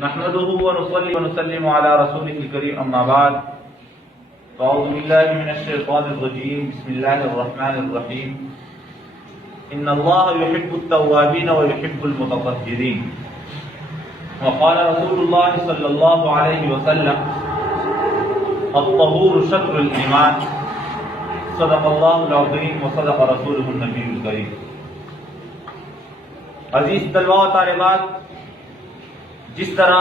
نحمده ونصلي ونسلم على رسوله الكريم أما بعد فأعوذ بالله من الشيطان الرجيم بسم الله الرحمن الرحيم إن الله يحب التوابين ويحب المتطهرين وقال رسول الله صلى الله عليه وسلم الطهور شطر الإيمان صدق الله العظيم وصدق رسوله النبي الكريم. عزیز طلباء و طالبات، جس طرح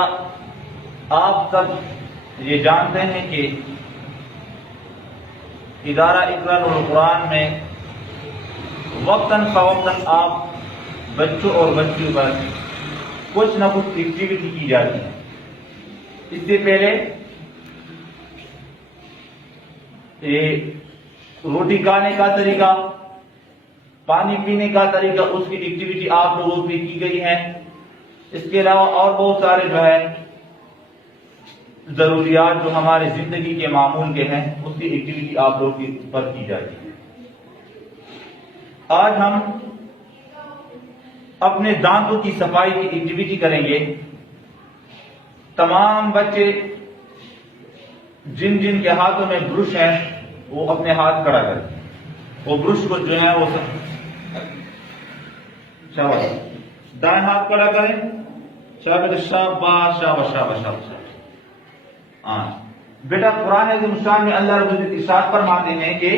آپ سب یہ جانتے ہیں کہ ادارہ اقرا نور القرآن میں وقتاً فوقتاً آپ بچوں اور بچیوں پر کچھ نہ کچھ ایکٹیویٹی کی جاتی ہے. اس سے پہلے روٹی کھانے کا طریقہ، پانی پینے کا طریقہ، اس کی ایکٹیویٹی آپ لوگوں پہ کی گئی ہے. اس کے علاوہ اور بہت سارے جو ہے ضروریات جو ہمارے زندگی کے معمول کے ہیں، اس کی ایکٹیویٹی آپ لوگوں پر کی جاتی ہے. آج ہم اپنے دانتوں کی صفائی کی ایکٹیویٹی کریں گے. تمام بچے جن جن کے ہاتھوں میں برش ہیں وہ اپنے ہاتھ کھڑا کریں. وہ برش کو جو ہے وہ شاباش، دائیں ہاتھ کھڑا کریں. شاباش شاباش شاباش شاباش شاباش. ہاں بیٹا، قرآن عظیم الشان میں اللہ رب العزت ارشاد فرماتے ہیں کہ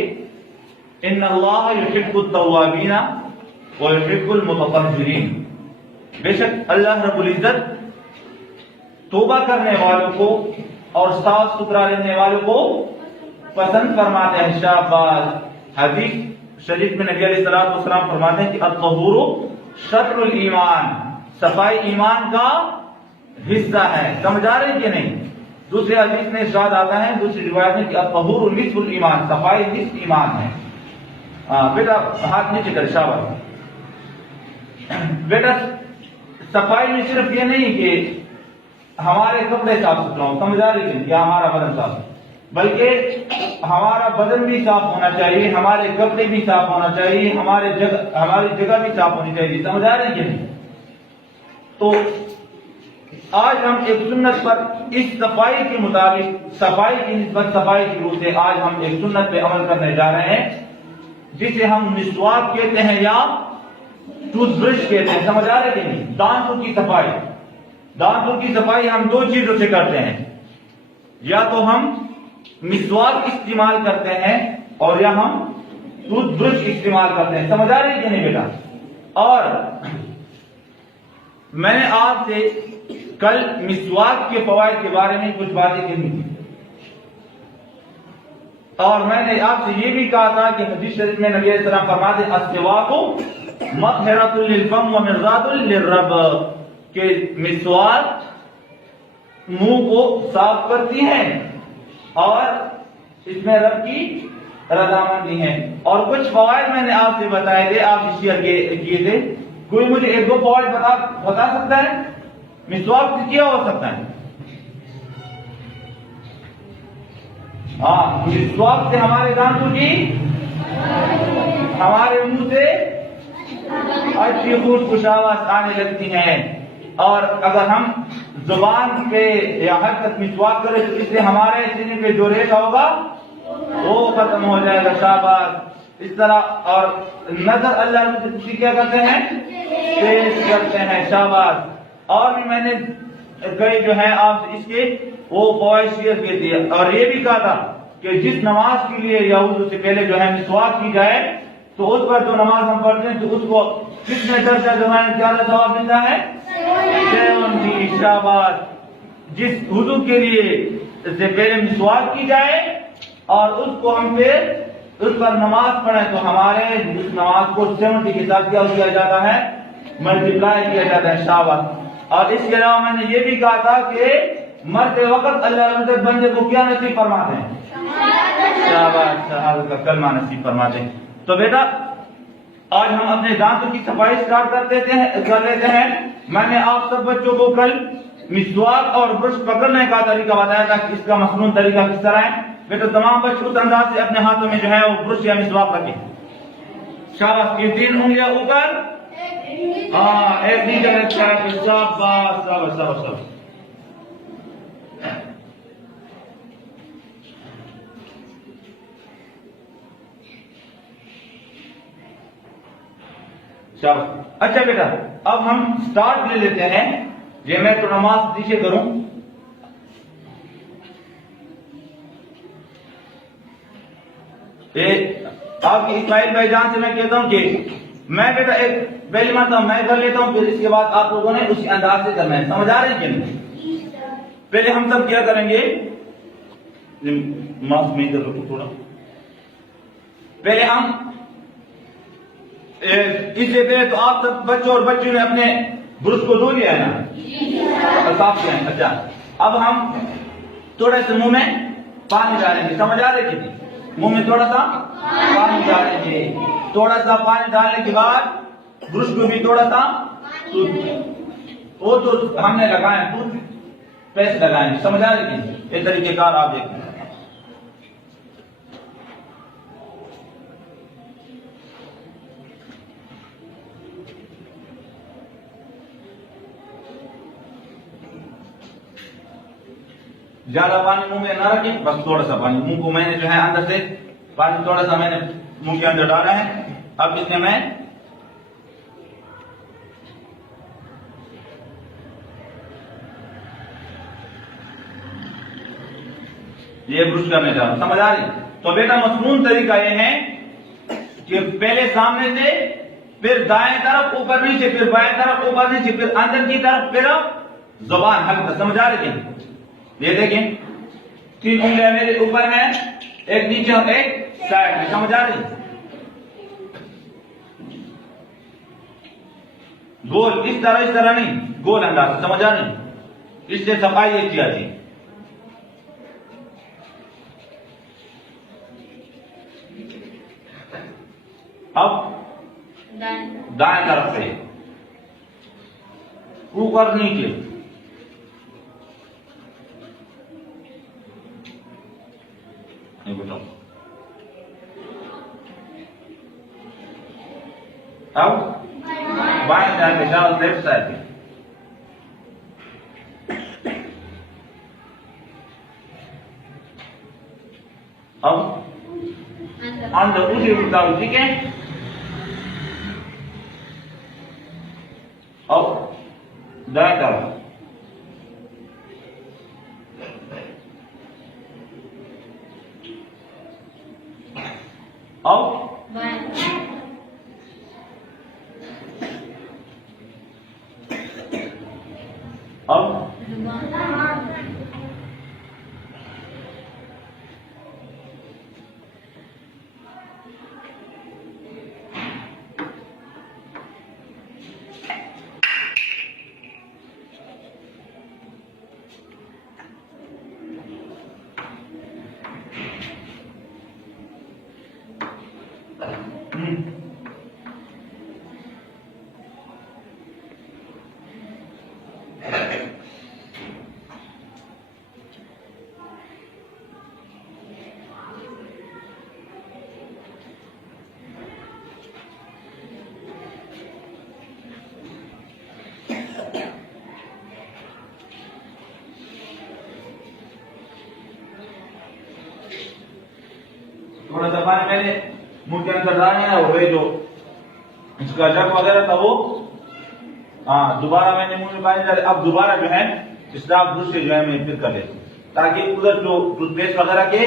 ان اللہ یحب التوابین ویحب المتطہرین. بے شک اللہ رب العزت توبہ کرنے والوں کو اور صاف ستھرا رہنے والوں کو پسند فرماتے ہیں. شاباش. حدیث شریف میں نبی علیہ الصلوۃ والسلام فرماتے ہیں کہ الطہور شطر الایمان، صفائی ایمان کا حصہ ہے. سمجھا رہے کہ نہیں؟ دوسرے حدیث میں ارشاد آتا ہے، دوسری روایت میں کہ الطہور نصف الایمان، صفائی نصف ایمان ہے. بیٹا ہاتھ نیچے کر. شاباش. بیٹا صفائی میں صرف یہ نہیں کہ ہمارے کپڑے صاف ستھرا ہوں، سمجھا رہے کہ یا ہمارا بدن صاف، بلکہ ہمارا بدن بھی صاف ہونا چاہیے، ہمارے کپڑے بھی صاف ہونا چاہیے، ہماری جگہ بھی صاف ہونی چاہیے. سمجھا رہے کہ نہیں؟ تو آج ہم ایک سنت پر اس صفائی کے مطابق، صفائی کی نسبت صفائی کی روح سے آج ہم ایک سنت پہ عمل کرنے جا رہے ہیں جسے ہم مسواک کہتے ہیں یا ٹوتھ برش کہتے ہیں. سمجھا رہے کہ نہیں؟ دانتوں کی صفائی. دانتوں کی صفائی ہم دو چیزوں سے کرتے ہیں، یا تو ہم مسواک استعمال کرتے ہیں اور یا ہم ٹوتھ برش استعمال کرتے ہیں. سمجھا رہے کہ نہیں بیٹا؟ اور میں نے آپ سے کل مسواک کے فوائد کے بارے میں کچھ باتیں کرنی تھی، اور میں نے آپ سے یہ بھی کہا تھا کہ حدیث شریف میں نبی علیہ السلام فرماتے ہیں السواک مطہرۃ للفم ومرضاۃ للرب، کہ مسواک منہ کو صاف کرتی ہے اور اس میں رب کی رضامندی ہے. اور کچھ فوائد میں نے آپ سے بتائے تھے، آپ شیئر کیے تھے. کوئی مجھے ایک دو فوائد بتا سکتا ہے مسواک سے کیا ہو سکتا ہے؟ ہاں، مسواک سے ہمارے دانتوں کی، ہمارے منہ سے اچھی خوشبو آواز آنے لگتی ہیں. اور اگر ہم زبان پہ یا حد تک مسواک کریں تو اس سے ہمارے سینے پہ جو ریشہ ہوگا وہ ختم ہو جائے گا. شاباش. اس طرح اور نظر اللہ سے کیا کرتے ہیں؟ تیز کرتے ہیں. شاباش. اور بھی میں نے کئی جو ہے آپ اس کے وہ فوائد شیئر کیے تھے، اور یہ بھی کہا تھا کہ جس نماز کے لیے یا وضو سے پہلے جو ہے مسواک کی جائے تو اس پر جو نماز ہم پڑھتے ہیں تو اس کو کتنے درجہ جو ہے زیادہ ثواب ملتا ہے؟ 70. شاباش. جس وضو کے لیے سے پہلے مسواک کی جائے اور اس کو ہم پھر اس پر نماز پڑھیں تو ہمارے اس نماز کو 70 کے ساتھ کیا جاتا ہے؟ ملٹیپلائی کیا جاتا ہے. شاباش. اور اس کے علاوہ میں نے یہ بھی کہا تھا کہ مرتے وقت اللہ رب العزت بندے کو کیا نصیب فرماتے ہیں؟ شاباش. شہادت کا کلمہ نصیب فرماتے ہیں. تو بیٹا آج ہم اپنے دانتوں کی صفائی اسٹارٹ کر لیتے ہیں. میں نے آپ سب بچوں کو کل مسواک اور برش پکڑنے کا طریقہ بتایا تھا کہ اس کا مصنون طریقہ کس طرح ہے. بیٹا تمام بچے اس انداز سے اپنے ہاتھوں میں جو ہے وہ برش یا مسواک رکھیں. شاباش. یہ 3 انگلیاں اوپر، ایک نیچے رکھا ہے. شاباش شاباش شاباش. چلو اچھا بیٹا اب ہم سٹارٹ لے لیتے ہیں. یہ میں تو نماز پیچھے کروں. آپ کی اسماعیل بھائی جان سے میں کہتا ہوں کہ میں بیٹا ایک پہلی مرتبہ میں کر لیتا ہوں, پھر اس کے بعد آپ لوگوں نے اسی انداز سے کرنا ہے. سمجھ آ رہی ہے کہ نہیں؟ پہلے ہم سب کیا کریں گے, ماسک میں ادھر رکھو تھوڑا. پہلے ہم اس سے پہلے تو آپ سب بچوں اور بچیوں نے اپنے برش کو دھو لیا ہے نا, صاف کیا ہے. اچھا اب ہم تھوڑے سے منہ میں پانی ڈالیں گے. سمجھ آ رہی ہے؟ منہ میں تھوڑا سا پانی ڈالیں گے. تھوڑا سا پانی ڈالنے کے بعد برش کو بھی تھوڑا سا وہ تو ہم نے لگائے ٹوتھ پیسٹ لگائیں گے. سمجھ آ رہی ہے؟ یہ طریقہ کار آپ دیکھیں. زیادہ پانی منہ میں نہ رکھیں, بس تھوڑا سا پانی. منہ کو میں نے جو ہے اندر سے پانی تھوڑا سا میں نے منہ کے اندر ڈالا ہے. اب اس میں یہ برش کرنے جا رہا ہوں. سمجھ آ رہی؟ تو بیٹا مصنون طریقہ یہ ہے کہ پہلے سامنے سے, پھر دائیں طرف اوپر نیچے, پھر بائیں طرف اوپر نیچے, پھر اندر کی طرف, پھر زبان ہلکا. سمجھ آ رہی ہے؟ یہ دیکھیں 3 انگلیاں میرے اوپر ہیں, ایک نیچے اور ایک سائڈ میں. سمجھ آ رہی؟ گول اس طرح نہیں, گول انداز سے. سمجھ آ رہی؟ اس سے صفائی اچھی آتی ہے. اب دائیں طرف سے اوپر نیچے, اب بائیں سائڈ پہ جاؤ, لیفٹ سائڈ پہ. اب اندر اسی بتاؤ, ٹھیک ہے. اب دائیں طرف, اب تھوڑا سا پانی میں نے منہ کے اندر ڈالا ہے, وہ جو اس کا جگ وغیرہ تھا وہ, ہاں دوبارہ میں نے منہ میں پانی ڈالے. اب دوبارہ جو ہے اسٹاف برش سے جو ہے میں پھر کر لیتا ہوں, تاکہ ادھر جو ٹوتھ پیسٹ وغیرہ کے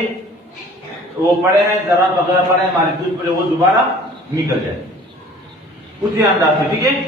وہ پڑے ہیں, ذرات وغیرہ پڑے ہیں ہماری ٹوتھ پہ, وہ دوبارہ نکل جائے اسی انداز سے. ٹھیک ہے.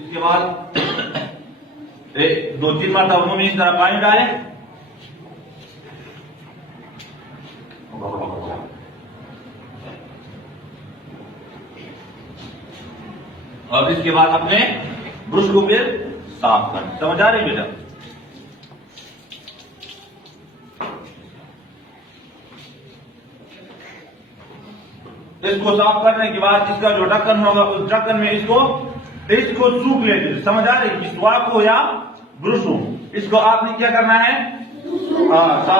اس کے بعد 2-3 مرتبہ منہ میں اس طرح پانی ڈالیں. اور اس کے بعد اپنے برش کو پھر صاف کریں. سمجھ آ رہی بیٹا؟ اس کو صاف کرنے کے بعد اس کا جو ڈھکن ہوگا اس ڈھکن میں اس کو سوکھ لیتے. سمجھ آ رہی؟ مسواک ہو یا برش ہو, اس کو آپ نے کیا کرنا ہے؟ سمجھ آ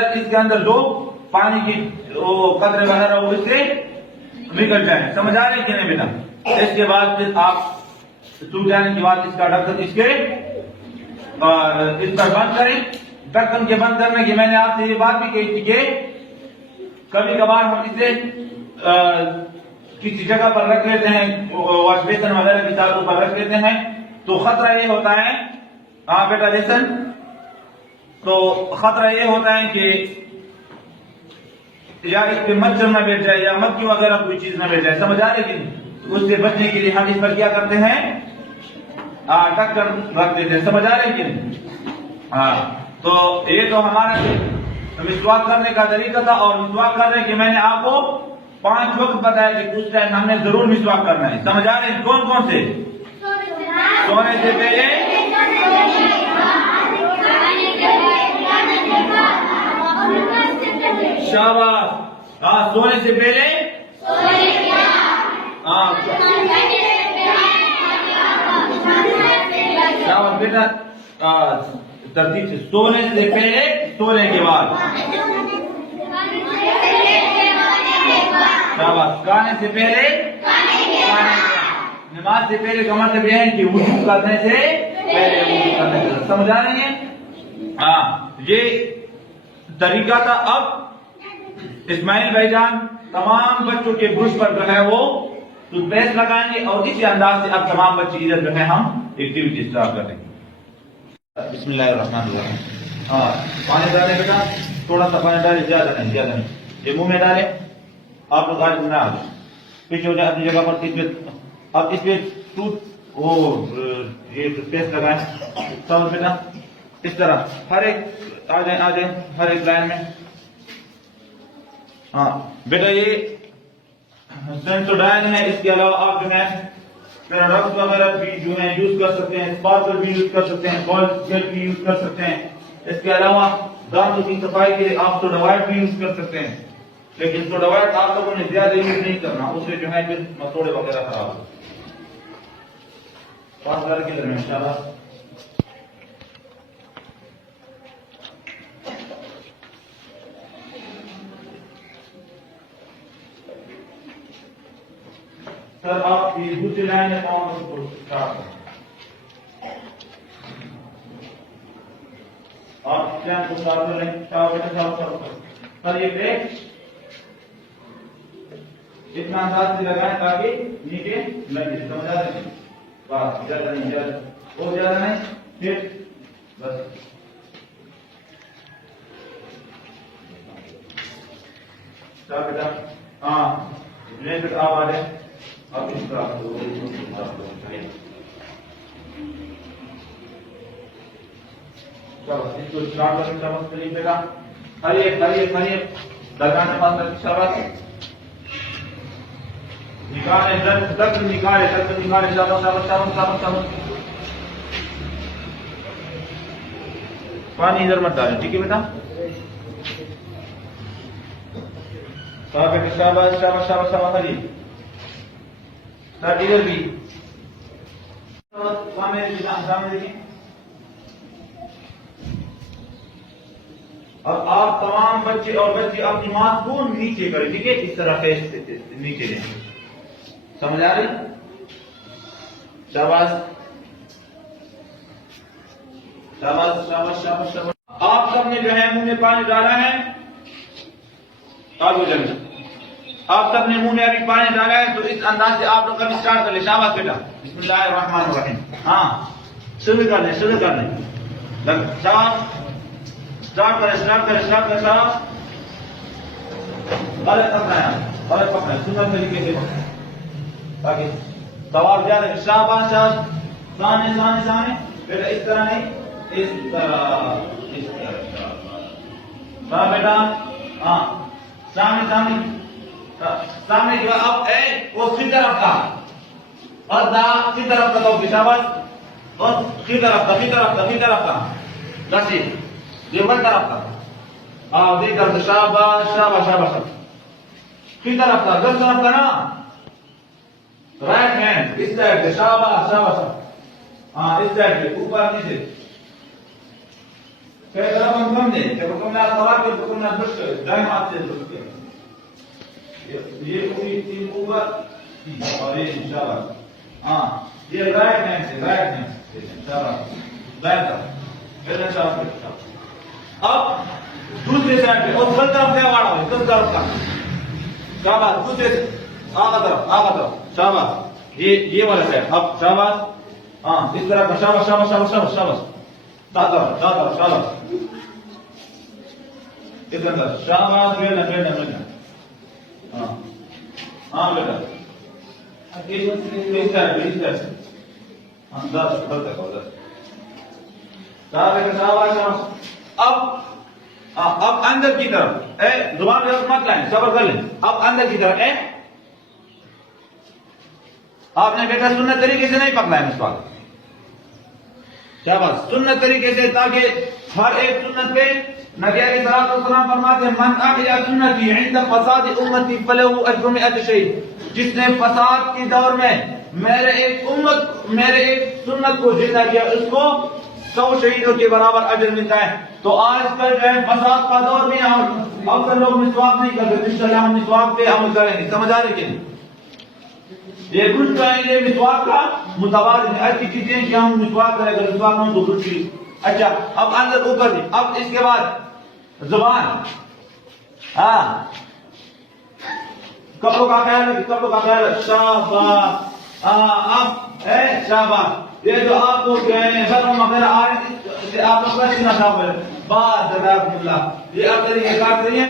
رہی؟ اس کے اندر جو پانی کی قطرے وغیرہ وہ اس سے نکل جائیں. سمجھ آ رہی کہ نہیں بیٹا؟ اس کے بعد پھر آپ سوکھ جانے کے بعد اس کا ڈھکن اس پر بند کریں. ڈھکن کے بند کرنے کی میں نے آپ سے یہ بات بھی کہی تھی کہ کبھی کبھار ہم اسے کسی جگہ پر رکھ لیتے ہیں, واش بیسن وغیرہ کی چالوں پر رکھ لیتے ہیں, تو خطرہ یہ ہوتا ہے, ہاں بیٹا لیسن, تو خطرہ یہ ہوتا ہے کہ یا اس پہ مچھر نہ بیٹھ جائے یا مکھی وغیرہ کوئی چیز نہ بیٹھ جائے. سمجھ آ رہی ہے؟ اس سے بچنے کے لیے ہم اس پر کیا کرتے ہیں؟ ڈھکن رکھ دیتے ہیں. سمجھ آ رہی ہے؟ ہاں, تو یہ تو ہمارا مسواک کرنے کا طریقہ تھا. اور مسواک کرنے کے میں نے آپ کو 5 وقت بتایا کہ اس ٹائم ہم نے ضرور مسواک کرنا ہے. سمجھ آ رہے ہیں؟ کون کون سے؟ سونے سے پہلے, شاباش, ہاں سونے سے پہلے, ہاں شاباش بیٹا, ترتیب سے سونے سے پہلے, سونے کے بعد, شاباش, کھانے سے پہلے, نماز سے پہلے کا مطلب یہ ہے کہ وضو کرنے سے پہلے وضو کرنے سے. سمجھ آ رہی ہیں؟ ہاں, یہ طریقہ تھا. اب اسماعیل بھائی جان تمام بچوں کے برش پر جو ہے وہ ٹوتھ پیسٹ لگائیں گے, اور اسی انداز سے اب تمام بچے ادھر جو ہے ہم ایکٹیویٹی اسٹارٹ کریں گے. بسم اللہ الرحمن الرحیم. ہاں, پانی ڈالیں بیٹا, تھوڑا سا پانی ڈالیں, زیادہ نہیں. یہ منہ میں ڈالیں. آپ لوگ آج نہ آ جائیں, پیچھے ہو جائے اپنی جگہ پر. اب اس پہ یہ ٹوتھ پیسٹ لگائیں. سمجھ بیٹا, اس طرح ہر ایک آ جائیں ہر ایک لائن میں. ہاں بیٹا, یہ سینسوڈائن ہے. اس کے علاوہ آپ جو ہے پیراڈاکس وغیرہ بھی جو ہے یوز کر سکتے ہیں, اسپارکل بھی یوز کر سکتے ہیں, گولڈ جیل بھی یوز کر سکتے ہیں. اس کے علاوہ دانتوں کی صفائی کے لیے آپ سوڈا وائٹ بھی یوز کر سکتے ہیں, لیکن سوڈا وائٹ آپ لوگوں نے زیادہ یوز نہیں کرنا, اس سے جو ہے پھر مسوڑے وغیرہ خراب ہو. 5000 کے درمیان انشاءاللہ. سر آپ یہ دوسری لائن میں آپ چین کو صاف کر لیں. سر یہ بریک اتنا انداز سے لگائیں تاکہ نیچے لگ جائے. سمجھا رہے ہیں؟ بس زیادہ نہیں, زیادہ اور زیادہ نہیں, پھر بس. بیٹا ہاں بلینکٹ آپ آ جائیں. اب اس طرح اس کو اسٹارٹ کرنے کا مطلب بیٹا ہری لگانے والا شاباش. نکالے درد نکالے شاباش. پانی ادھر مت ڈالیں, ٹھیک ہے بیٹا؟ شاباش شاباش شاباش شاباش. ہری سر ادھر بھی سامنے دیکھیں. اب آپ تمام بچے اور بچے اپنی ماسک کو نیچے کریں, ٹھیک ہے؟ اس طرح فیس نیچے لیں. سمجھ آ رہی؟ شاباش شاباش شاباش شاباش شاباش. آپ سب نے جو ہے منہ میں پانی ڈالا ہے. آگے چلیں. آپ سب نے منہ میں ابھی پانی ڈالا ہے, تو اس انداز سے آپ لوگ ابھی اسٹارٹ کر لیں. شاباش بیٹا, بسم اللہ الرحمن الرحیم. ہاں شروع کر لیں. شاباش, اسٹارٹ کریں. شاباش. غلط پکڑنا سنت طریقے سے تاکہ ثواب زیادہ. شاباش شاباش. سامنے بیٹا, اس طرح نہیں, اس طرح. ہاں بیٹا, ہاں سامنے کی بات. اب وہ فکر رکھا اور دا کی طرف کا تو شاباش اور کی طرف کا رسی یہ بل طرف کا دی طرف شاباش شاباش شاباش کی طرف کا دس طرف کا نا رائٹ ہینڈ اس سائڈ سے شاباش شاباش ہاں اس سائڈ سے اوپر نیچے کئی طرف ہم سمجھے کہ حکم اللہ تعالیٰ کے حکم اللہ درست دائیں ہاتھ سے درست کریں یہ پوری تین اوپر اور یہ شاباش ہاں یہ رائٹ ہینڈ سے شاباش دائیں طرف پھر شاباش اب دوسرے سائڈ پہ اور بل طرف کیا واڑا ہوئی دس طرف کا شاباش دوسرے سے آگا طرف شاباش یہ والا سائڈ اب شاباش ہاں اس طرح کا شاباش شاباش شاباش شاباش شاباش شاباش ادھر شاباش بیٹا ہاں بیٹا اس طرح سے ہاں دس شاباش اب اندر کی طرف زبان مت لائیں صبر کر لیں اب اندر کی طرف آپ نے بیٹا سنت طریقے سے نہیں پکڑا ہے مسواک شاباش سنت طریقے سے تاکہ ہر ایک سنت پہ نبی علیہ الصلوۃ والسلام فرماتے ہیں من احیا سنتی عند فساد امتی فله اجر 100 شہید جس نے فساد کے دور میں میرے ایک سنت کو زندہ کیا اس کو 100 شہیدوں کے برابر اجر ملتا ہے تو آج کل جو ہے فساد کا دور بھی ہے اور اکثر لوگ مسواک نہیں کرتے انشاءاللہ ہم مسواک پہ عمل کریں گے سمجھ آ رہی کہ نہیں یہ کچھ کہیں مسواک کا متوازن ایسی چیزیں کہ ہم مسواک کریں اگر مسواک ہم تو کچھ چیز اچھا اب اندر اوپر دی اب اس کے بعد زبان ہاں کپڑوں کا خیال ہے شاباش اب شاباش یہ جو آپ کو شرم وغیرہ آ رہے ہیں آپ لوگ کا سینہ صاف ہے بات جزاکم اللہ یہ آپ طریقے کاٹ رہی ہیں